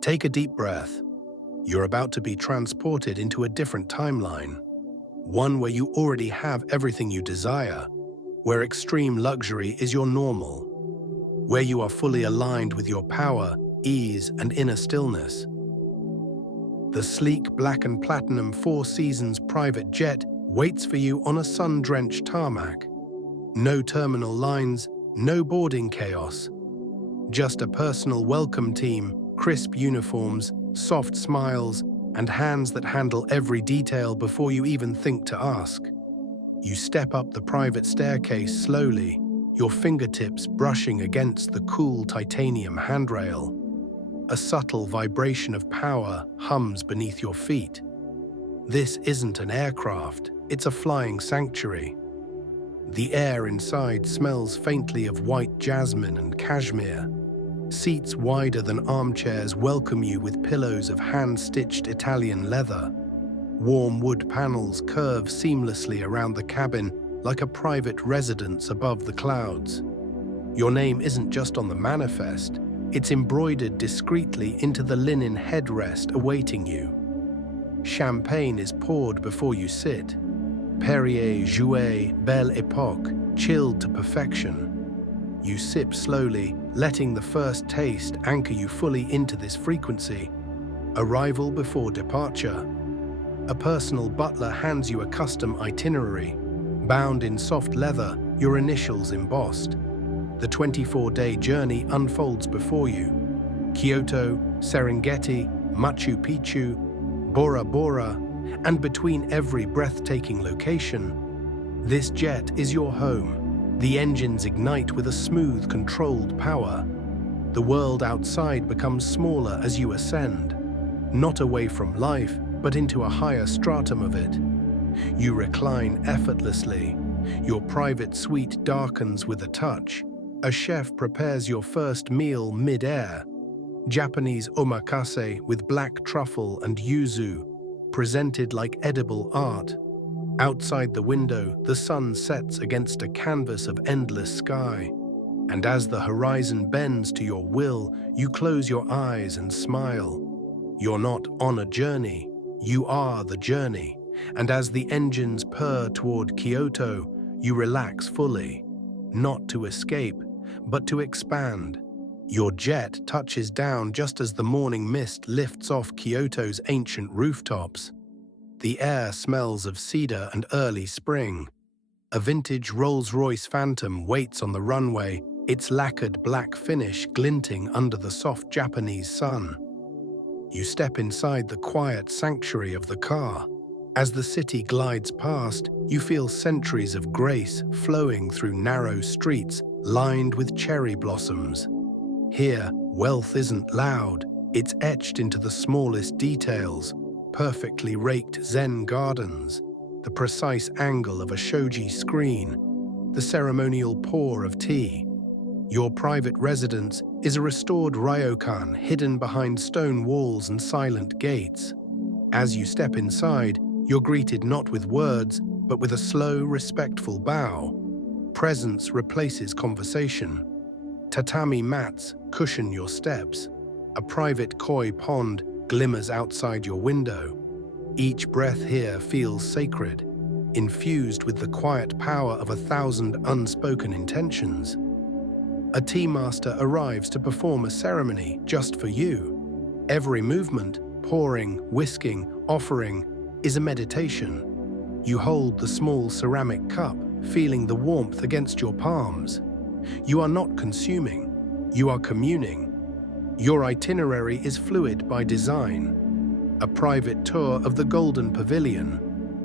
Take a deep breath. You're about to be transported into a different timeline, one where you already have everything you desire, where extreme luxury is your normal, where you are fully aligned with your power, ease, and inner stillness. The sleek black and platinum Four Seasons private jet waits for you on a sun-drenched tarmac. No terminal lines, no boarding chaos. Just a personal welcome team, crisp uniforms, soft smiles, and hands that handle every detail before you even think to ask. You step up the private staircase slowly, your fingertips brushing against the cool titanium handrail. A subtle vibration of power hums beneath your feet. This isn't an aircraft, it's a flying sanctuary. The air inside smells faintly of white jasmine and cashmere. Seats wider than armchairs welcome you with pillows of hand-stitched Italian leather. Warm wood panels curve seamlessly around the cabin like a private residence above the clouds. Your name isn't just on the manifest, it's embroidered discreetly into the linen headrest awaiting you. Champagne is poured before you sit. Perrier, Jouet, Belle Epoque, chilled to perfection. You sip slowly, letting the first taste anchor you fully into this frequency. Arrival before departure. A personal butler hands you a custom itinerary, bound in soft leather, your initials embossed. The 24-day journey unfolds before you. Kyoto, Serengeti, Machu Picchu, Bora Bora, and between every breathtaking location, this jet is your home. The engines ignite with a smooth, controlled power. The world outside becomes smaller as you ascend, not away from life, but into a higher stratum of it. You recline effortlessly. Your private suite darkens with a touch. A chef prepares your first meal mid-air. Japanese omakase with black truffle and yuzu, presented like edible art. Outside the window, the sun sets against a canvas of endless sky. And as the horizon bends to your will, you close your eyes and smile. You're not on a journey, you are the journey. And as the engines purr toward Kyoto, you relax fully. Not to escape, but to expand. Your jet touches down just as the morning mist lifts off Kyoto's ancient rooftops. The air smells of cedar and early spring. A vintage Rolls-Royce Phantom waits on the runway, its lacquered black finish glinting under the soft Japanese sun. You step inside the quiet sanctuary of the car. As the city glides past, you feel centuries of grace flowing through narrow streets lined with cherry blossoms. Here, wealth isn't loud, it's etched into the smallest details. Perfectly raked Zen gardens, the precise angle of a shoji screen, the ceremonial pour of tea. Your private residence is a restored ryokan hidden behind stone walls and silent gates. As you step inside, you're greeted not with words, but with a slow, respectful bow. Presence replaces conversation. Tatami mats cushion your steps. A private koi pond glimmers outside your window. Each breath here feels sacred, infused with the quiet power of 1,000 unspoken intentions. A tea master arrives to perform a ceremony just for you. Every movement, pouring, whisking, offering, is a meditation. You hold the small ceramic cup, feeling the warmth against your palms. You are not consuming, you are communing. Your itinerary is fluid by design. A private tour of the Golden Pavilion.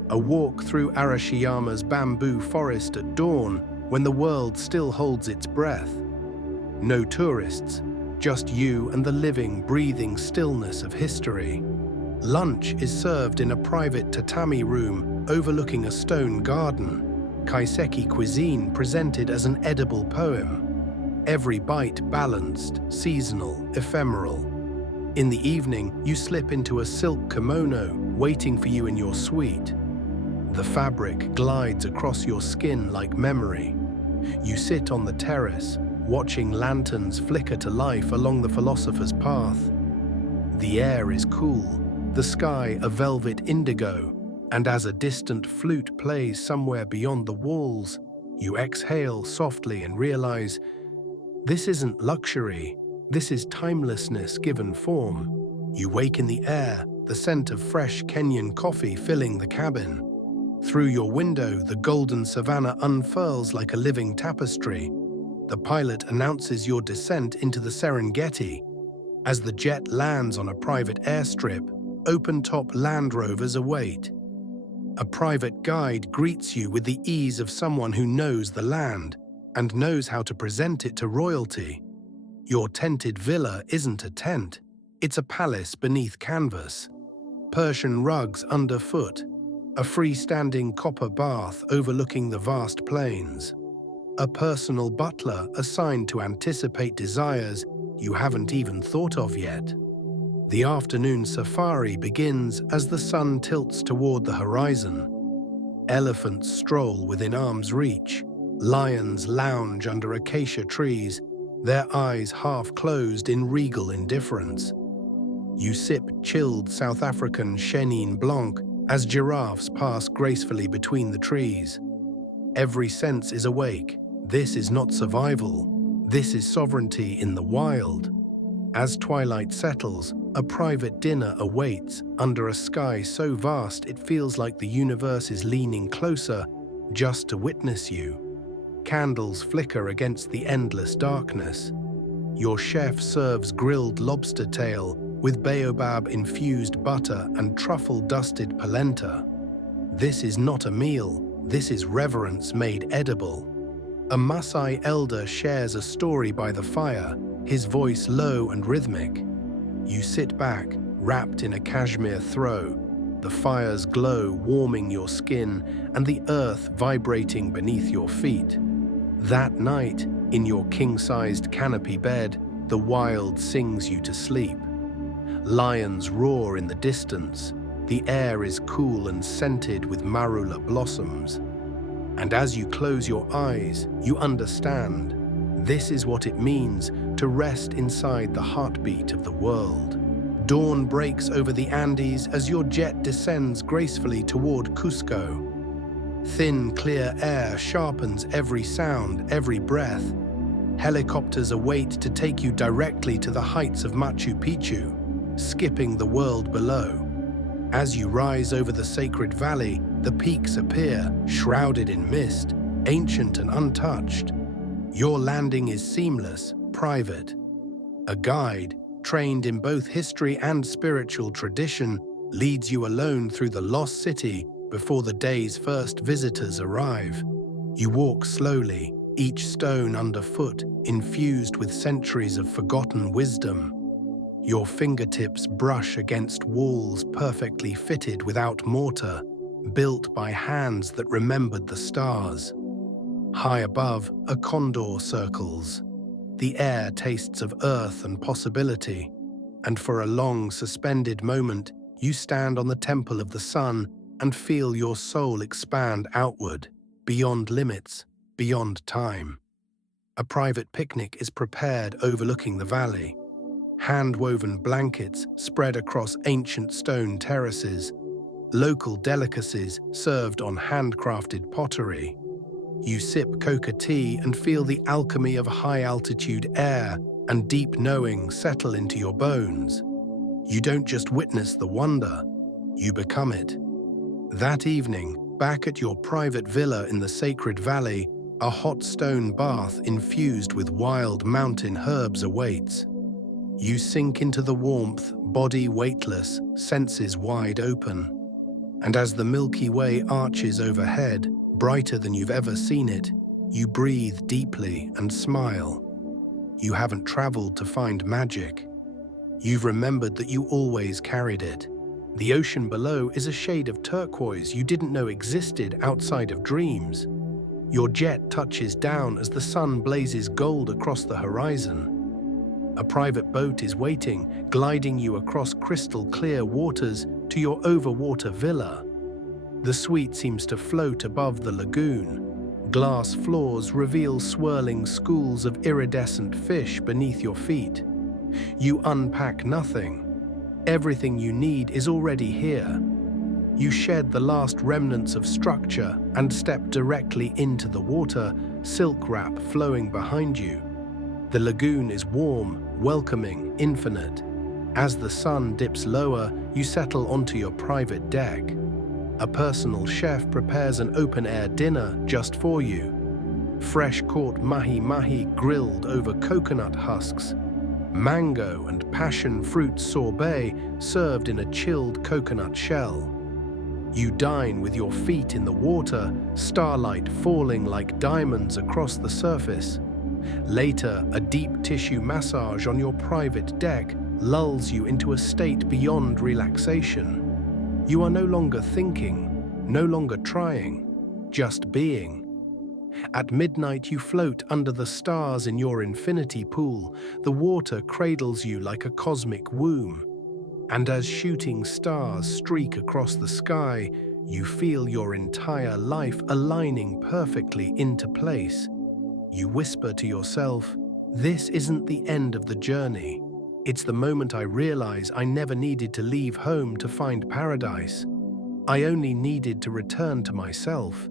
A walk through Arashiyama's bamboo forest at dawn when the world still holds its breath. No tourists, just you and the living, breathing stillness of history. Lunch is served in a private tatami room overlooking a stone garden. Kaiseki cuisine presented as an edible poem. Every bite balanced, seasonal, ephemeral. In the evening, you slip into a silk kimono waiting for you in your suite. The fabric glides across your skin like memory. You sit on the terrace, watching lanterns flicker to life along the philosopher's path. The air is cool, the sky a velvet indigo, and as a distant flute plays somewhere beyond the walls, you exhale softly and realize this isn't luxury, this is timelessness given form. You wake in the air, the scent of fresh Kenyan coffee filling the cabin. Through your window, the golden savanna unfurls like a living tapestry. The pilot announces your descent into the Serengeti. As the jet lands on a private airstrip, open-top Land Rovers await. A private guide greets you with the ease of someone who knows the land and knows how to present it to royalty. Your tented villa isn't a tent, it's a palace beneath canvas. Persian rugs underfoot, a freestanding copper bath overlooking the vast plains. A personal butler assigned to anticipate desires you haven't even thought of yet. The afternoon safari begins as the sun tilts toward the horizon. Elephants stroll within arm's reach. Lions lounge under acacia trees, their eyes half closed in regal indifference. You sip chilled South African Chenin Blanc as giraffes pass gracefully between the trees. Every sense is awake. This is not survival. This is sovereignty in the wild. As twilight settles, a private dinner awaits under a sky so vast it feels like the universe is leaning closer just to witness you. Candles flicker against the endless darkness. Your chef serves grilled lobster tail with baobab-infused butter and truffle-dusted polenta. This is not a meal, this is reverence made edible. A Maasai elder shares a story by the fire, his voice low and rhythmic. You sit back, wrapped in a cashmere throw, the fire's glow warming your skin and the earth vibrating beneath your feet. That night, in your king-sized canopy bed, the wild sings you to sleep. Lions roar in the distance. The air is cool and scented with marula blossoms. And as you close your eyes, you understand. This is what it means to rest inside the heartbeat of the world. Dawn breaks over the Andes as your jet descends gracefully toward Cusco. Thin, clear air sharpens every sound, every breath. Helicopters await to take you directly to the heights of Machu Picchu, skipping the world below. As you rise over the sacred valley, the peaks appear, shrouded in mist, ancient and untouched. Your landing is seamless, private. A guide, trained in both history and spiritual tradition, leads you alone through the lost city before the day's first visitors arrive. You walk slowly, each stone underfoot infused with centuries of forgotten wisdom. Your fingertips brush against walls perfectly fitted without mortar, built by hands that remembered the stars. High above, a condor circles. The air tastes of earth and possibility, and for a long, suspended moment, you stand on the temple of the sun and feel your soul expand outward, beyond limits, beyond time. A private picnic is prepared overlooking the valley. Hand-woven blankets spread across ancient stone terraces, local delicacies served on handcrafted pottery. You sip coca tea and feel the alchemy of high-altitude air and deep knowing settle into your bones. You don't just witness the wonder, you become it. That evening, back at your private villa in the sacred valley, a hot stone bath infused with wild mountain herbs awaits. You sink into the warmth, body weightless, senses wide open. And as the Milky Way arches overhead, brighter than you've ever seen it, you breathe deeply and smile. You haven't traveled to find magic. You've remembered that you always carried it. The ocean below is a shade of turquoise you didn't know existed outside of dreams. Your jet touches down as the sun blazes gold across the horizon. A private boat is waiting, gliding you across crystal-clear waters to your overwater villa. The suite seems to float above the lagoon. Glass floors reveal swirling schools of iridescent fish beneath your feet. You unpack nothing. Everything you need is already here. You shed the last remnants of structure and step directly into the water, silk wrap flowing behind you. The lagoon is warm, welcoming, infinite. As the sun dips lower, you settle onto your private deck. A personal chef prepares an open-air dinner just for you. Fresh-caught mahi-mahi grilled over coconut husks. Mango and passion fruit sorbet served in a chilled coconut shell. You dine with your feet in the water, starlight falling like diamonds across the surface. Later, a deep tissue massage on your private deck lulls you into a state beyond relaxation. You are no longer thinking, no longer trying, just being. At midnight, you float under the stars in your infinity pool. The water cradles you like a cosmic womb. And as shooting stars streak across the sky, you feel your entire life aligning perfectly into place. You whisper to yourself, "This isn't the end of the journey. It's the moment I realize I never needed to leave home to find paradise. I only needed to return to myself."